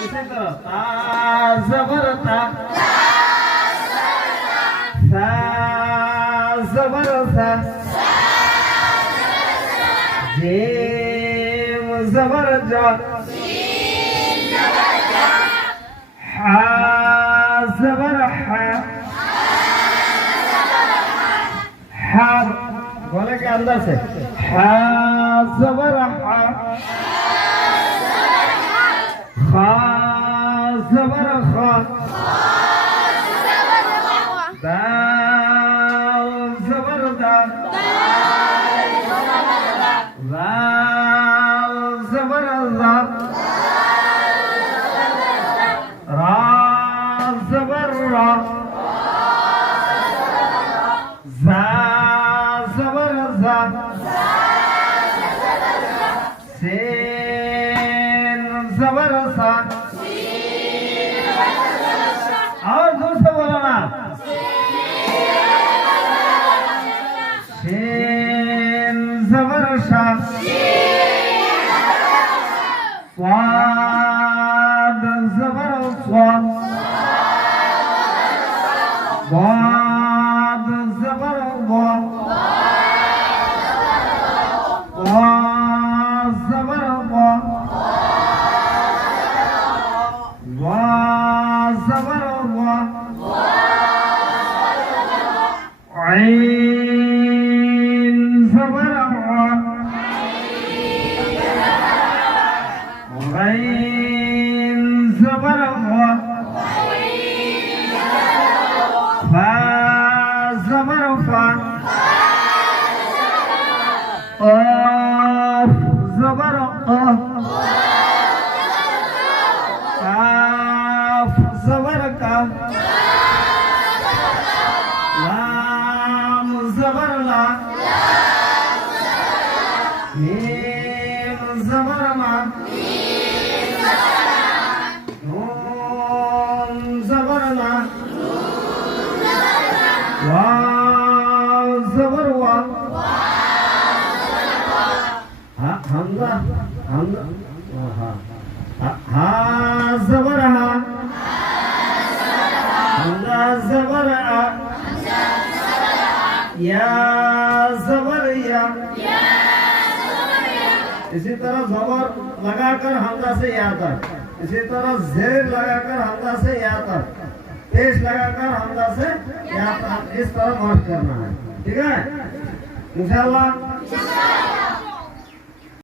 इसी तरह ता जबर ता, सा जबर सा, जीम जबर जा, हा जबर हा, हा बोले के अंदर से हा जबर हा, खा जबर खा, दाल जबर दा, राल जबर रा, रा जबर रा, जा जबर जा, सेन जबर सा, और दूसरा बोलो ना, शेन जबर शा, स्वाद जबर स्वा, वाद जबर वा, वा जबर वा, वा जबर वा, ऐन जबर वा, गैन जबर वा, फा जबर फा, क़ाफ जबर क़ा, काफ जबर का, लाम जबर ला, मीम जबर मा, नून जबर ना, वाव जबर वा, हमजा हमजा हा जबर हा, हमजा जबर आ, या जबर या, इसी तरह जबर लगाकर हमजा से या तक, इसी तरह जेर लगाकर हमजा से या तक, पेश लगाकर हमजा से या तक, इस तरह मार्क करना है। ठीक है इंशाअल्लाह।